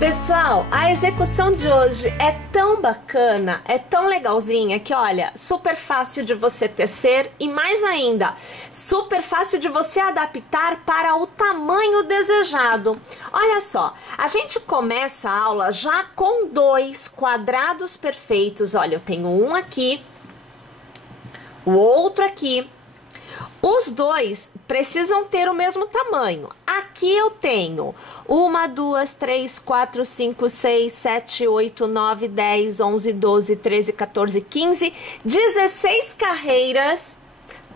Pessoal, a execução de hoje é tão bacana, é tão legalzinha que, olha, super fácil de você tecer e mais ainda, super fácil de você adaptar para o tamanho desejado. Olha só, a gente começa a aula já com 2 quadrados perfeitos. Olha, eu tenho um aqui, o outro aqui. Os dois precisam ter o mesmo tamanho. Aqui eu tenho 1, 2, 3, 4, 5, 6, 7, 8, 9, 10, 11, 12, 13, 14, 15, 16 carreiras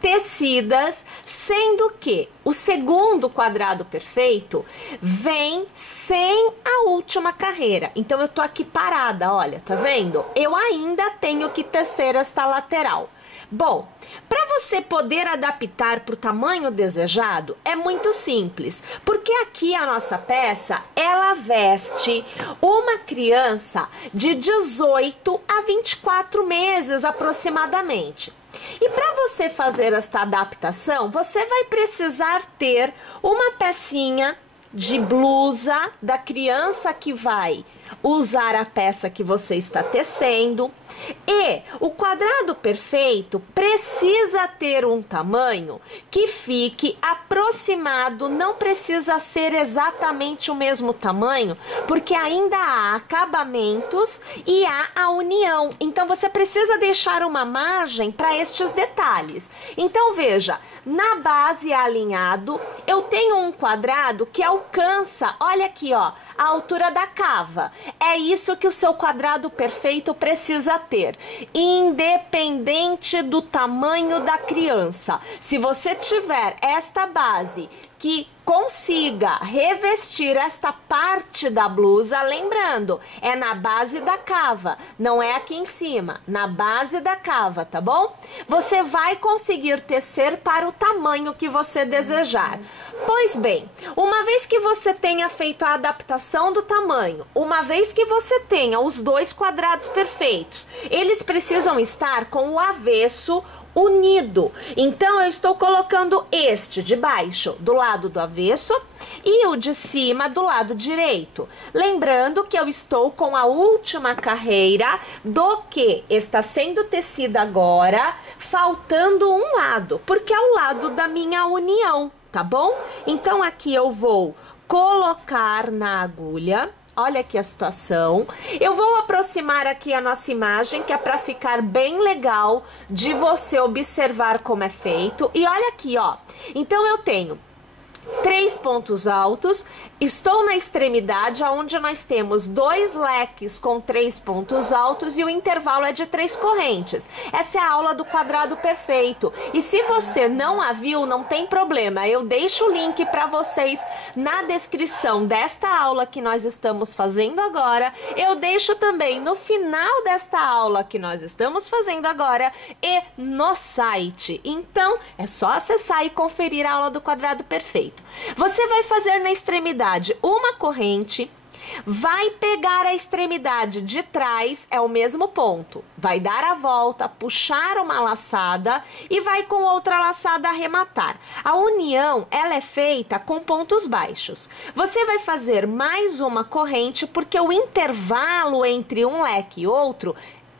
tecidas, sendo que o segundo quadrado perfeito vem sem a última carreira. Então eu tô aqui parada, olha, tá vendo? Eu ainda tenho que tecer esta lateral. Bom, para você poder adaptar para o tamanho desejado, é muito simples, porque aqui a nossa peça, ela veste uma criança de 18 a 24 meses aproximadamente. E para você fazer esta adaptação, você vai precisar ter uma pecinha de blusa da criança que vai usar a peça que você está tecendo. E o quadrado perfeito precisa ter um tamanho que fique aproximado, não precisa ser exatamente o mesmo tamanho, porque ainda há acabamentos e há a união. Então você precisa deixar uma margem para estes detalhes. Então veja, na base alinhado, eu tenho um quadrado que alcança, olha aqui, ó, a altura da cava. É isso que o seu quadrado perfeito precisa ter, independente do tamanho da criança. Se você tiver esta base que consiga revestir esta parte da blusa, lembrando, é na base da cava, não é aqui em cima, na base da cava, tá bom? Você vai conseguir tecer para o tamanho que você desejar. Pois bem, uma vez que você tenha feito a adaptação do tamanho, uma vez que você tenha os 2 quadrados perfeitos, eles precisam estar com o avesso unido. Então eu estou colocando este de baixo do lado do avesso e o de cima do lado direito. Lembrando que eu estou com a última carreira do que está sendo tecida agora, faltando um lado, porque é o lado da minha união, tá bom? Então aqui eu vou colocar na agulha. Olha aqui a situação. Eu vou aproximar aqui a nossa imagem, que é para ficar bem legal de você observar como é feito. E olha aqui, ó. Então eu tenho 3 pontos altos, estou na extremidade onde nós temos 2 leques com 3 pontos altos e o intervalo é de 3 correntes. Essa é a aula do quadrado perfeito. E se você não a viu, não tem problema, eu deixo o link para vocês na descrição desta aula que nós estamos fazendo agora. Eu deixo também no final desta aula que nós estamos fazendo agora e no site. Então, é só acessar e conferir a aula do quadrado perfeito. Você vai fazer na extremidade uma corrente, vai pegar a extremidade de trás, é o mesmo ponto, vai dar a volta, puxar uma laçada e vai com outra laçada arrematar. A união, ela é feita com pontos baixos. Você vai fazer mais uma corrente porque o intervalo entre um leque e outro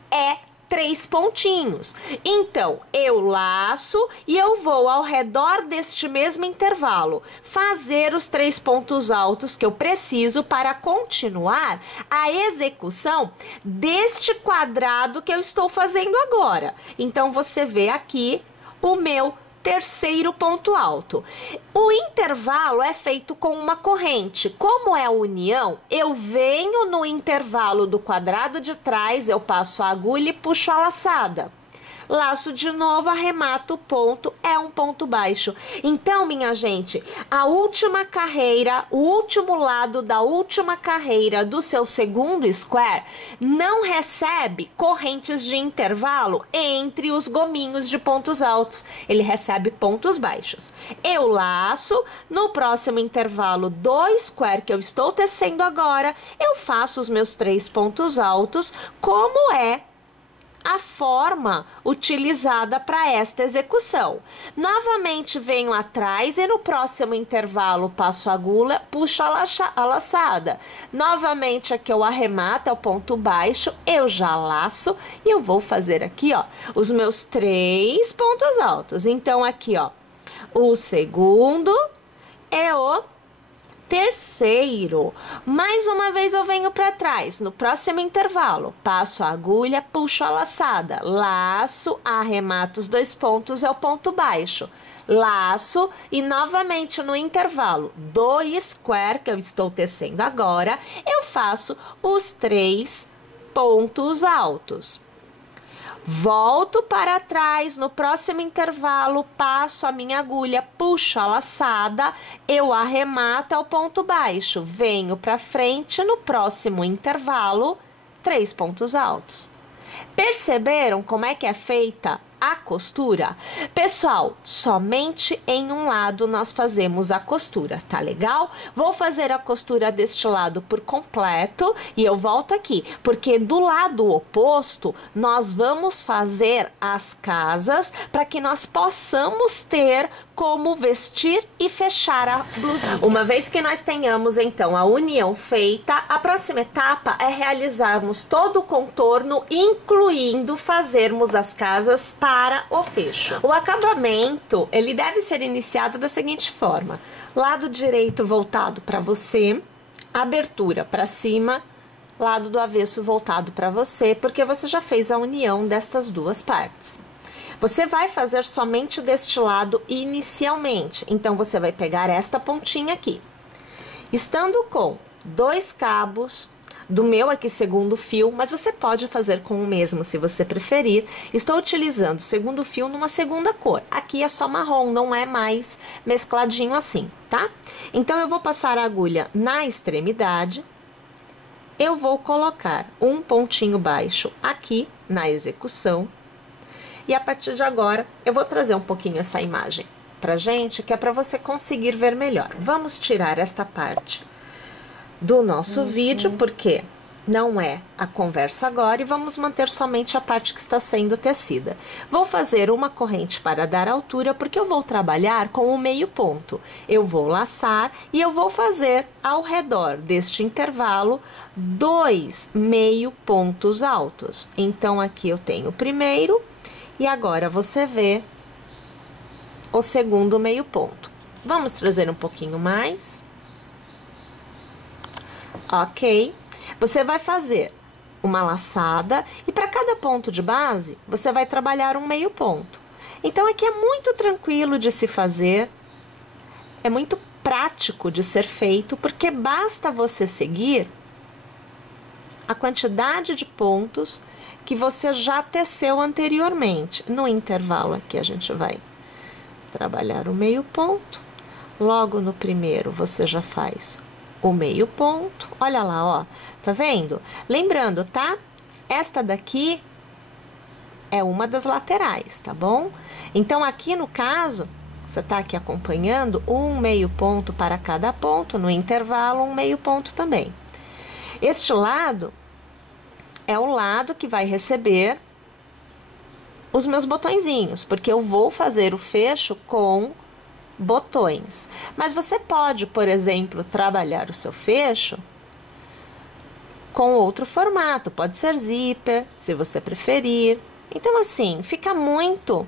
é 3 pontinhos. Então, eu laço e eu vou ao redor deste mesmo intervalo fazer os 3 pontos altos que eu preciso para continuar a execução deste quadrado que eu estou fazendo agora. Então, você vê aqui o meu terceiro ponto alto. O intervalo é feito com uma corrente. Como é a união, eu venho no intervalo do quadrado de trás, eu passo a agulha e puxo a laçada. Laço de novo, arremato o ponto, é um ponto baixo. Então, minha gente, a última carreira, o último lado da última carreira do seu segundo square não recebe correntes de intervalo entre os gominhos de pontos altos. Ele recebe pontos baixos. Eu laço, no próximo intervalo do square que eu estou tecendo agora, eu faço os meus 3 pontos altos, como é a forma utilizada para esta execução. Novamente venho atrás e no próximo intervalo passo a agulha, puxo a laçada. Novamente aqui eu arremato ao ponto baixo, eu já laço e eu vou fazer aqui, ó, os meus 3 pontos altos. Então aqui, ó, o segundo é o terceiro. Mais uma vez eu venho para trás. No próximo intervalo, passo a agulha, puxo a laçada, laço, arremato os 2 pontos, é o ponto baixo. Laço e novamente no intervalo do square que eu estou tecendo agora, eu faço os 3 pontos altos. Volto para trás, no próximo intervalo, passo a minha agulha, puxo a laçada, eu arremato ao ponto baixo, venho para frente, no próximo intervalo, 3 pontos altos. Perceberam como é que é feita a costura? Pessoal, somente em um lado nós fazemos a costura, tá legal? Vou fazer a costura deste lado por completo e eu volto aqui, porque do lado oposto nós vamos fazer as casas para que nós possamos ter como vestir e fechar a blusinha. Uma vez que nós tenhamos então a união feita, a próxima etapa é realizarmos todo o contorno, incluindo fazermos as casas para o fecho. O acabamento, ele deve ser iniciado da seguinte forma: lado direito voltado para você, abertura para cima, lado do avesso voltado para você, porque você já fez a união destas duas partes. Você vai fazer somente deste lado inicialmente, então você vai pegar esta pontinha aqui. Estando com 2 cabos, do meu aqui segundo fio, mas você pode fazer com o mesmo se você preferir. Estou utilizando o segundo fio numa segunda cor. Aqui é só marrom, não é mais mescladinho assim, tá? Então eu vou passar a agulha na extremidade. Eu vou colocar um pontinho baixo aqui na execução. E a partir de agora, eu vou trazer um pouquinho essa imagem pra gente, que é para você conseguir ver melhor. Vamos tirar esta parte do nosso vídeo, porque não é a conversa agora, e vamos manter somente a parte que está sendo tecida. Vou fazer uma corrente para dar altura, porque eu vou trabalhar com o meio ponto. Eu vou laçar e eu vou fazer ao redor deste intervalo 2 meio pontos altos. Então, aqui eu tenho o primeiro, e agora você vê o segundo meio ponto. Vamos trazer um pouquinho mais. Ok. Você vai fazer uma laçada e para cada ponto de base, você vai trabalhar um meio ponto. Então, aqui é muito tranquilo de se fazer, é muito prático de ser feito, porque basta você seguir a quantidade de pontos que você já teceu anteriormente. No intervalo aqui a gente vai trabalhar o meio ponto. Logo no primeiro você já faz o meio ponto. Olha lá, ó. Tá vendo? Lembrando, tá? Esta daqui é uma das laterais, tá bom? Então, aqui no caso, você tá aqui acompanhando um meio ponto para cada ponto. No intervalo, um meio ponto também. Este lado é o lado que vai receber os meus botõezinhos, porque eu vou fazer o fecho com botões. Mas você pode, por exemplo, trabalhar o seu fecho com outro formato, pode ser zíper, se você preferir. Então, assim, fica muito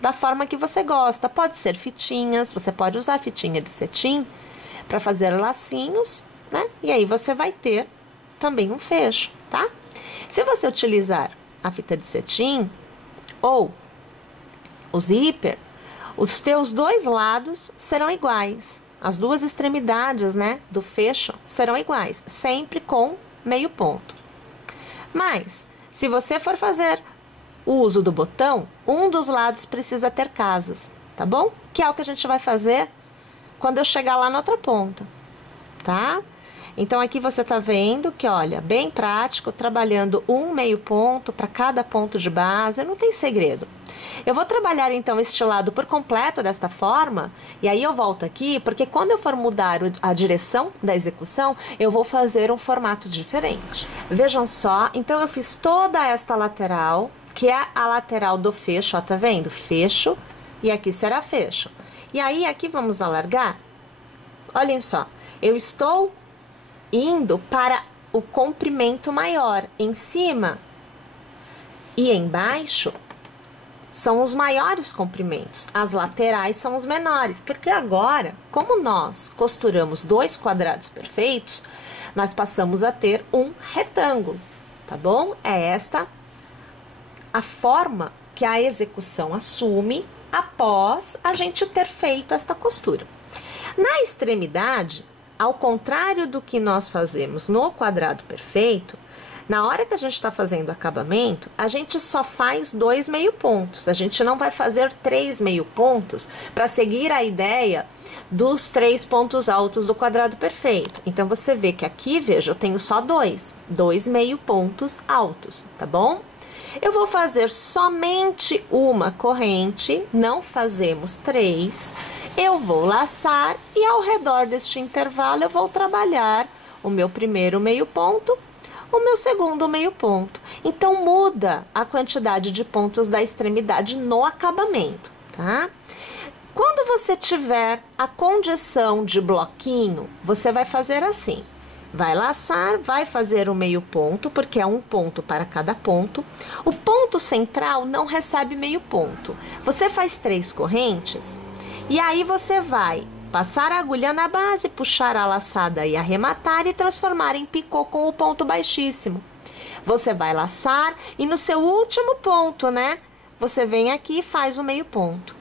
da forma que você gosta. Pode ser fitinhas, você pode usar fitinha de cetim para fazer lacinhos, né? E aí você vai ter também um fecho, tá? Se você utilizar a fita de cetim ou o zíper, os teus 2 lados serão iguais. As 2 extremidades, né, do fecho serão iguais, sempre com meio ponto. Mas, se você for fazer o uso do botão, um dos lados precisa ter casas, tá bom? Que é o que a gente vai fazer quando eu chegar lá na outra ponta, tá? Então, aqui você tá vendo que, olha, bem prático, trabalhando um meio ponto para cada ponto de base, não tem segredo. Eu vou trabalhar, então, este lado por completo desta forma, e aí eu volto aqui, porque quando eu for mudar a direção da execução, eu vou fazer um formato diferente. Vejam só, então eu fiz toda esta lateral, que é a lateral do fecho, ó, tá vendo? Fecho, e aqui será fecho. E aí, aqui vamos alargar. Olhem só, eu estou indo para o comprimento maior. Em cima e embaixo são os maiores comprimentos. As laterais são os menores. Porque agora, como nós costuramos dois quadrados perfeitos, nós passamos a ter um retângulo, tá bom? É esta a forma que a execução assume após a gente ter feito esta costura. Na extremidade, ao contrário do que nós fazemos no quadrado perfeito, na hora que a gente está fazendo acabamento, a gente só faz 2 meio pontos. A gente não vai fazer 3 meio pontos para seguir a ideia dos 3 pontos altos do quadrado perfeito. Então, você vê que aqui, veja, eu tenho só 2 meio pontos altos, tá bom? Eu vou fazer somente uma corrente, não fazemos 3. Eu vou laçar e ao redor deste intervalo eu vou trabalhar o meu primeiro meio ponto, o meu segundo meio ponto. Então, muda a quantidade de pontos da extremidade no acabamento, tá? Quando você tiver a condição de bloquinho, você vai fazer assim. Vai laçar, vai fazer o meio ponto, porque é um ponto para cada ponto. O ponto central não recebe meio ponto. Você faz 3 correntes e aí você vai passar a agulha na base, puxar a laçada e arrematar e transformar em picô com o ponto baixíssimo. Você vai laçar e no seu último ponto, né? Você vem aqui e faz o meio ponto.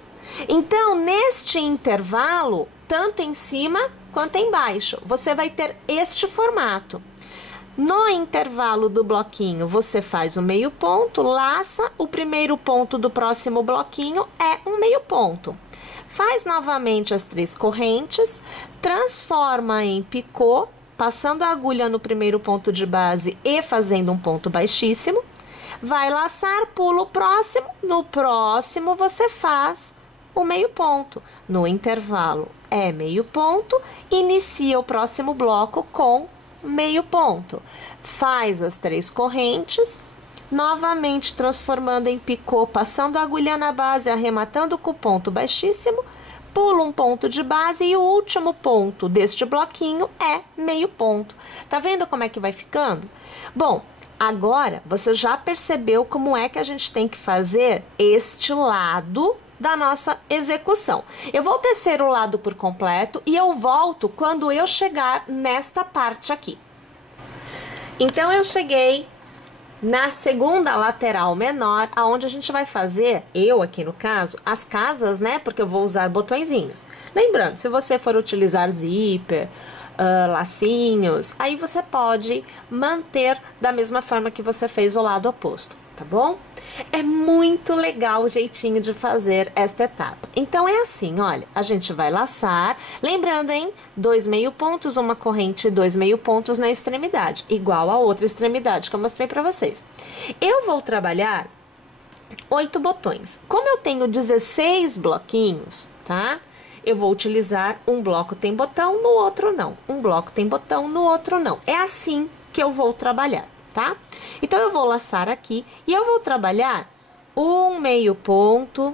Então, neste intervalo, tanto em cima quanto embaixo, você vai ter este formato. No intervalo do bloquinho, você faz o meio ponto, laça, o primeiro ponto do próximo bloquinho é um meio ponto. Faz novamente as 3 correntes, transforma em picô, passando a agulha no primeiro ponto de base e fazendo um ponto baixíssimo. Vai laçar, pula o próximo, no próximo você faz o meio ponto. No intervalo é meio ponto, inicia o próximo bloco com meio ponto. Faz as 3 correntes, novamente transformando em picô, passando a agulha na base, arrematando com o ponto baixíssimo, pula um ponto de base e o último ponto deste bloquinho é meio ponto. Tá vendo como é que vai ficando? Bom, agora você já percebeu como é que a gente tem que fazer este lado da nossa execução. Eu vou tecer o lado por completo e eu volto quando eu chegar nesta parte aqui. Então, eu cheguei na segunda lateral menor, aonde a gente vai fazer, eu aqui no caso, as casas, né? Porque eu vou usar botõezinhos. Lembrando, se você for utilizar zíper, lacinhos, aí você pode manter da mesma forma que você fez o lado oposto, tá bom? É muito legal o jeitinho de fazer esta etapa. Então, é assim, olha, a gente vai laçar, lembrando, hein? 2 meio pontos, uma corrente e 2 meio pontos na extremidade, igual a outra extremidade que eu mostrei pra vocês. Eu vou trabalhar 8 botões. Como eu tenho 16 bloquinhos, tá? Eu vou utilizar um bloco tem botão, no outro não. Um bloco tem botão, no outro não. É assim que eu vou trabalhar, tá? Então, eu vou laçar aqui e eu vou trabalhar um meio ponto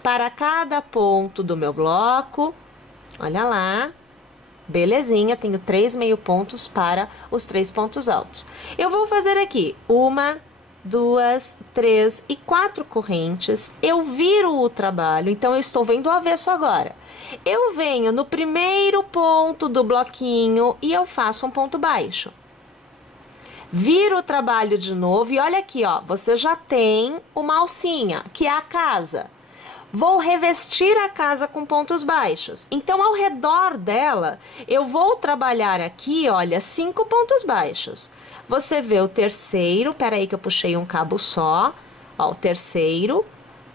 para cada ponto do meu bloco. Olha lá. Belezinha, tenho 3 meio pontos para os 3 pontos altos. Eu vou fazer aqui 1, 2, 3 e 4 correntes. Eu viro o trabalho, então eu estou vendo o avesso agora. Eu venho no primeiro ponto do bloquinho e eu faço um ponto baixo. Viro o trabalho de novo e olha aqui, ó, você já tem uma alcinha, que é a casa. Vou revestir a casa com pontos baixos. Então, ao redor dela, eu vou trabalhar aqui, olha, 5 pontos baixos. Você vê o terceiro, peraí que eu puxei um cabo só, ó, o terceiro,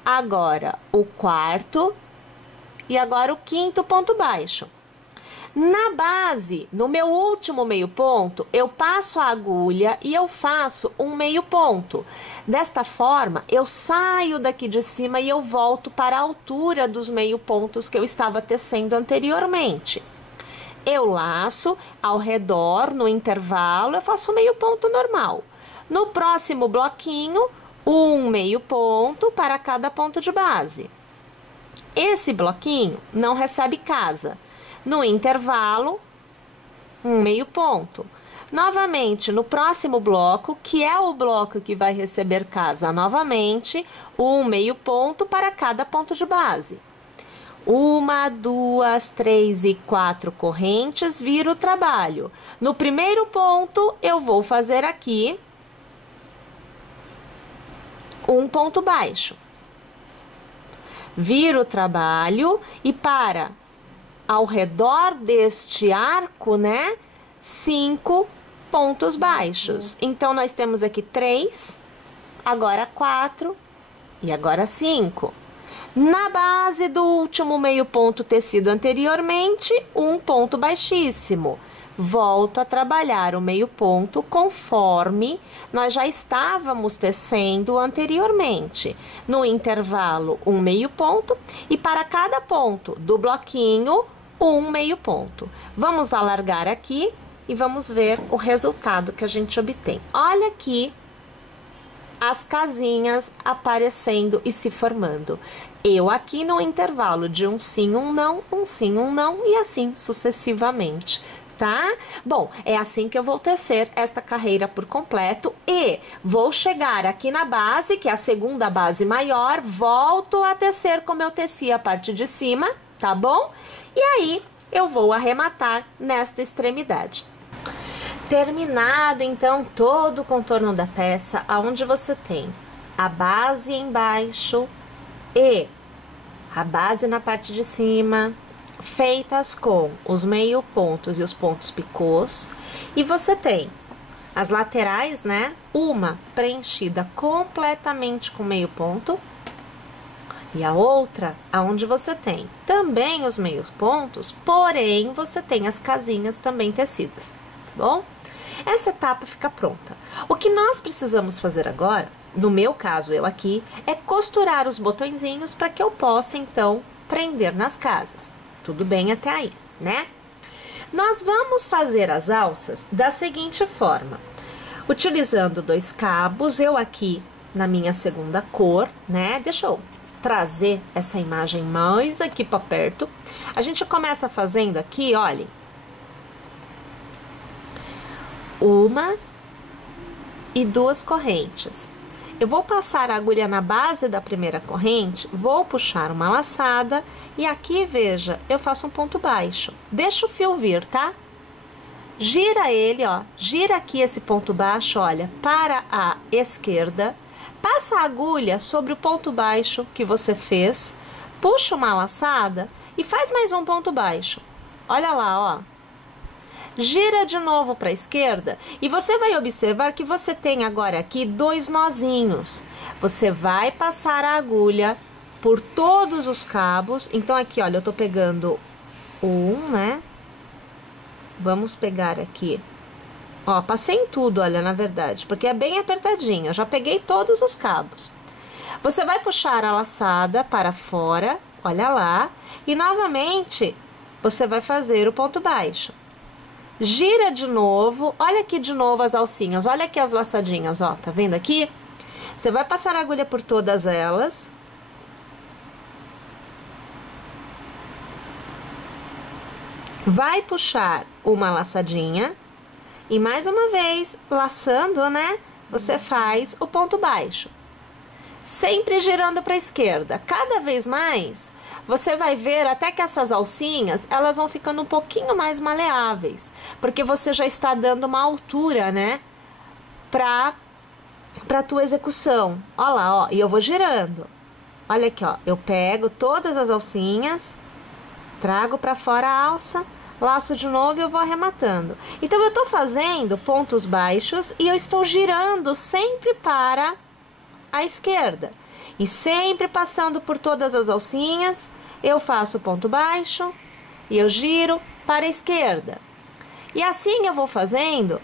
agora o quarto e agora o quinto ponto baixo. Na base, no meu último meio ponto, eu passo a agulha e eu faço um meio ponto. Desta forma, eu saio daqui de cima e eu volto para a altura dos meio pontos que eu estava tecendo anteriormente. Eu laço ao redor, no intervalo, eu faço meio ponto normal. No próximo bloquinho, um meio ponto para cada ponto de base. Esse bloquinho não recebe casa. No intervalo, um meio ponto. Novamente, no próximo bloco, que é o bloco que vai receber casa, novamente, um meio ponto para cada ponto de base. 1, 2, 3 e 4 correntes, viro o trabalho. No primeiro ponto, eu vou fazer aqui um ponto baixo. Viro o trabalho e para ao redor deste arco, né, 5 pontos baixos. Então, nós temos aqui 3, agora 4 e agora 5. Na base do último meio ponto tecido anteriormente, um ponto baixíssimo. Volto a trabalhar o meio ponto conforme nós já estávamos tecendo anteriormente. No intervalo, um meio ponto e para cada ponto do bloquinho, um meio ponto. Vamos alargar aqui e vamos ver o resultado que a gente obtém. Olha aqui as casinhas aparecendo e se formando. Eu aqui no intervalo de um sim, um não, um sim, um não e assim sucessivamente, tá? Bom, é assim que eu vou tecer esta carreira por completo e vou chegar aqui na base, que é a segunda base maior, volto a tecer como eu teci a parte de cima, tá bom? E aí, eu vou arrematar nesta extremidade. Terminado, então, todo o contorno da peça, aonde você tem a base embaixo e a base na parte de cima, feitas com os meio pontos e os pontos picôs, e você tem as laterais, né? Uma preenchida completamente com meio ponto, e a outra, aonde você tem também os meios pontos, porém você tem as casinhas também tecidas, tá bom? Essa etapa fica pronta. O que nós precisamos fazer agora, no meu caso, eu aqui, é costurar os botõezinhos para que eu possa, então, prender nas casas. Tudo bem até aí, né? Nós vamos fazer as alças da seguinte forma. Utilizando 2 cabos, eu aqui na minha segunda cor, né? Deixa eu trazer essa imagem mais aqui para perto. A gente começa fazendo aqui, olhem. 1 e 2 correntes. Eu vou passar a agulha na base da primeira corrente, vou puxar uma laçada e aqui, veja, eu faço um ponto baixo. Deixa o fio vir, tá? Gira ele, ó, gira aqui esse ponto baixo, olha, para a esquerda. Passa a agulha sobre o ponto baixo que você fez, puxa uma laçada e faz mais um ponto baixo. Olha lá, ó. Gira de novo para a esquerda e você vai observar que você tem agora aqui 2 nozinhos. Você vai passar a agulha por todos os cabos. Então, aqui, olha, eu tô pegando um, né? Vamos pegar aqui. Ó, passei em tudo, olha, na verdade, porque é bem apertadinho. Eu já peguei todos os cabos. Você vai puxar a laçada para fora, olha lá, e novamente você vai fazer o ponto baixo. Gira de novo, olha aqui de novo as alcinhas, olha aqui as laçadinhas, ó, tá vendo aqui? Você vai passar a agulha por todas elas. Vai puxar uma laçadinha e mais uma vez, laçando, né? Você faz o ponto baixo. Sempre girando para a esquerda. Cada vez mais, você vai ver até que essas alcinhas, elas vão ficando um pouquinho mais maleáveis, porque você já está dando uma altura, né, para tua execução. Olha lá, ó, e eu vou girando. Olha aqui, ó, eu pego todas as alcinhas, trago para fora a alça, laço de novo e eu vou arrematando. Então, eu tô fazendo pontos baixos e eu estou girando sempre para a esquerda. E sempre passando por todas as alcinhas, eu faço ponto baixo e eu giro para a esquerda. E assim eu vou fazendo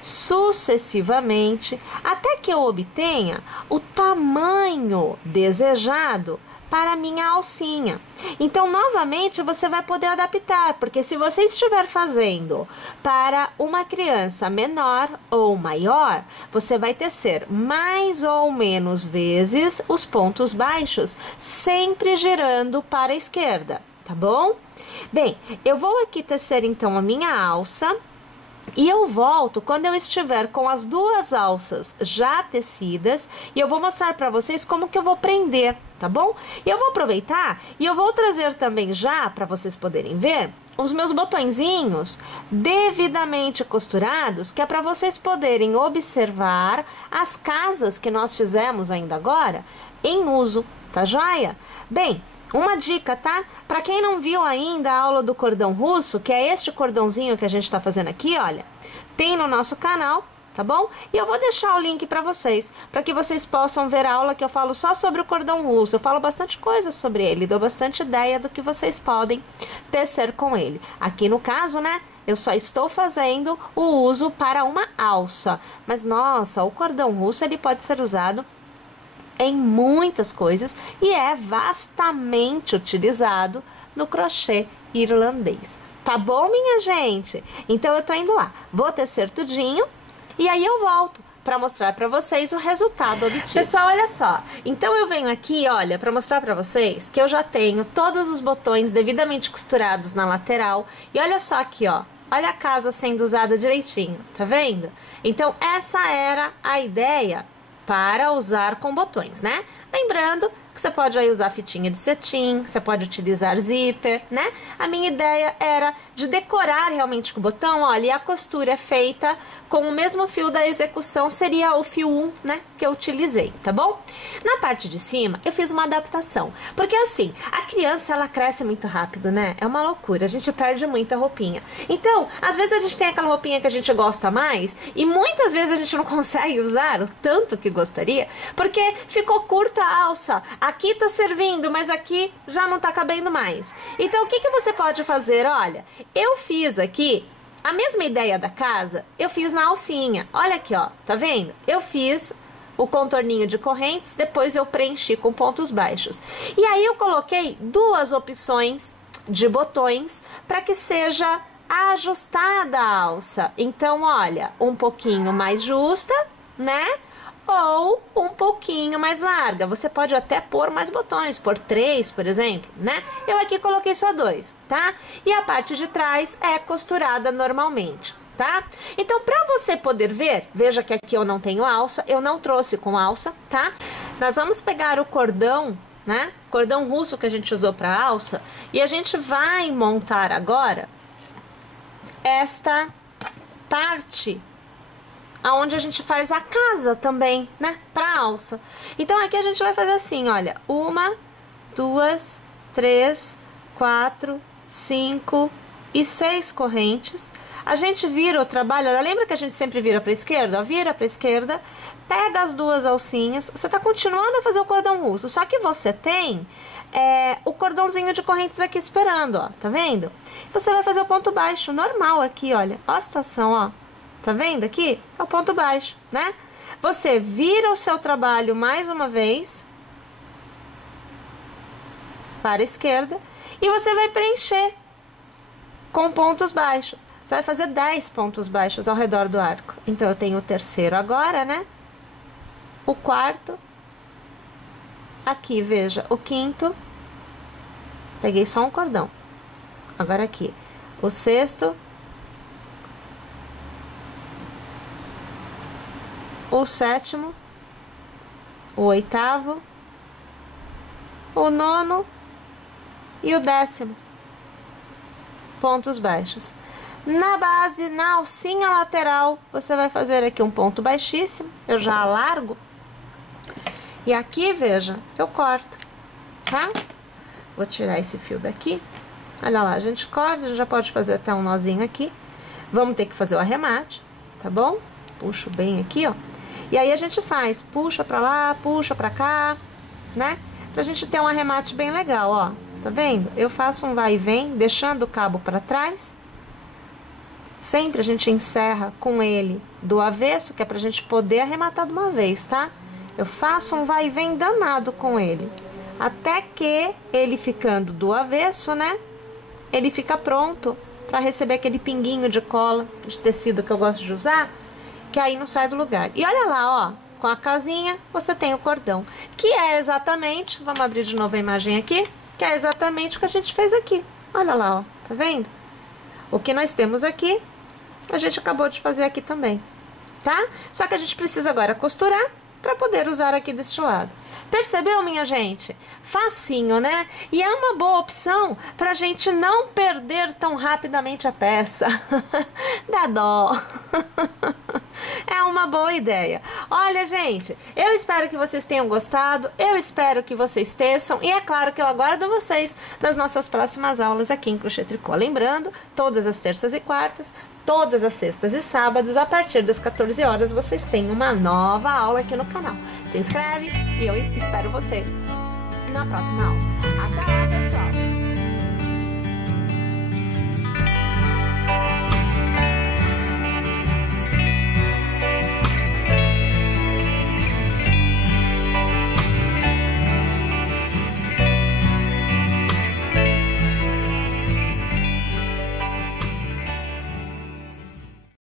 sucessivamente até que eu obtenha o tamanho desejado para a minha alcinha. Então, novamente, você vai poder adaptar, porque se você estiver fazendo para uma criança menor ou maior, você vai tecer mais ou menos vezes os pontos baixos, sempre girando para a esquerda, tá bom? Bem, eu vou aqui tecer então a minha alça. E eu volto quando eu estiver com as duas alças já tecidas e eu vou mostrar para vocês como que eu vou prender, tá bom? E eu vou aproveitar e eu vou trazer também já, para vocês poderem ver, os meus botõezinhos devidamente costurados, que é para vocês poderem observar as casas que nós fizemos ainda agora em uso, tá joia? Bem, uma dica, tá? Para quem não viu ainda a aula do cordão russo, que é este cordãozinho que a gente está fazendo aqui, olha, tem no nosso canal, tá bom? E eu vou deixar o link para vocês que vocês possam ver a aula que eu falo só sobre o cordão russo. Eu falo bastante coisa sobre ele, dou bastante ideia do que vocês podem tecer com ele. Aqui no caso, né, eu só estou fazendo o uso para uma alça. Mas, nossa, o cordão russo, ele pode ser usado em muitas coisas e é vastamente utilizado no crochê irlandês. Tá bom, minha gente? Então eu tô indo lá, vou tecer tudinho e aí eu volto para mostrar para vocês o resultado obtido. Pessoal, olha só. Então eu venho aqui, olha, para mostrar para vocês que eu já tenho todos os botões devidamente costurados na lateral e olha só aqui, ó. Olha a casa sendo usada direitinho, tá vendo? Então essa era a ideia para usar com botões, né? Lembrando que você pode aí usar fitinha de cetim, você pode utilizar zíper, né? A minha ideia era de decorar realmente com o botão, olha, e a costura é feita com o mesmo fio da execução, seria o fio 1, né, que eu utilizei, tá bom? Na parte de cima, eu fiz uma adaptação, porque assim, a criança, ela cresce muito rápido, né? É uma loucura, a gente perde muita roupinha. Então, às vezes a gente tem aquela roupinha que a gente gosta mais, e muitas vezes a gente não consegue usar o tanto que gostaria, porque ficou curta a alça, aqui tá servindo, mas aqui já não tá cabendo mais. Então, o que que você pode fazer? Olha, eu fiz aqui a mesma ideia da casa, eu fiz na alcinha. Olha aqui, ó, tá vendo? Eu fiz o contorninho de correntes, depois eu preenchi com pontos baixos. E aí eu coloquei duas opções de botões para que seja ajustada a alça. Então, olha, um pouquinho mais justa, né? Ou um pouquinho mais larga. Você pode até pôr mais botões, pôr 3, por exemplo, né? Eu aqui coloquei só 2, tá? E a parte de trás é costurada normalmente, tá? Então, para você poder ver, veja que aqui eu não tenho alça, eu não trouxe com alça, tá? Nós vamos pegar o cordão, né? Cordão russo que a gente usou para alça, e a gente vai montar agora esta parte aonde a gente faz a casa também, né, pra alça. Então aqui a gente vai fazer assim, olha, 1, 2, 3, 4, 5 e 6 correntes. A gente vira o trabalho, olha, lembra que a gente sempre vira pra esquerda? Ó, vira pra esquerda, pega as duas alcinhas, você tá continuando a fazer o cordão russo, só que você tem o cordãozinho de correntes aqui esperando, ó, tá vendo? Você vai fazer o ponto baixo, normal aqui, olha, ó a situação, ó. Tá vendo aqui? É o ponto baixo, né? Você vira o seu trabalho mais uma vez para a esquerda e você vai preencher com pontos baixos. Você vai fazer 10 pontos baixos ao redor do arco. Então, eu tenho o terceiro agora, né? O quarto. Aqui, veja, o quinto. Peguei só um cordão. Agora aqui, o sexto. O sétimo, o oitavo, o nono e o 10º. Pontos baixos. Na base, na alcinha lateral, você vai fazer aqui um ponto baixíssimo. Eu já alargo. E aqui, veja, eu corto, tá? Vou tirar esse fio daqui. Olha lá, a gente corta, a gente já pode fazer até um nozinho aqui. Vamos ter que fazer o arremate, tá bom? Puxo bem aqui, ó. E aí a gente faz, puxa pra lá, puxa pra cá, né? Pra gente ter um arremate bem legal, ó. Tá vendo? Eu faço um vai e vem, deixando o cabo pra trás, sempre a gente encerra com ele do avesso, que é pra gente poder arrematar de uma vez, tá? Eu faço um vai e vem danado com ele, até que ele ficando do avesso, né? Ele fica pronto para receber aquele pinguinho de cola, de tecido que eu gosto de usar, que aí não sai do lugar. E olha lá, ó, com a casinha você tem o cordão, que é exatamente, vamos abrir de novo a imagem aqui, que é exatamente o que a gente fez aqui. Olha lá, ó, tá vendo? O que nós temos aqui, a gente acabou de fazer aqui também, tá? Só que a gente precisa agora costurar para poder usar aqui deste lado. Percebeu, minha gente? Facinho, né? E é uma boa opção para a gente não perder tão rapidamente a peça. Dá dó. É uma boa ideia. Olha, gente, eu espero que vocês tenham gostado, eu espero que vocês teçam, e é claro que eu aguardo vocês nas nossas próximas aulas aqui em Crochê Tricô. Lembrando, todas as terças e quartas, todas as sextas e sábados, a partir das 14 horas, vocês têm uma nova aula aqui no canal. Se inscreve e eu espero você na próxima aula.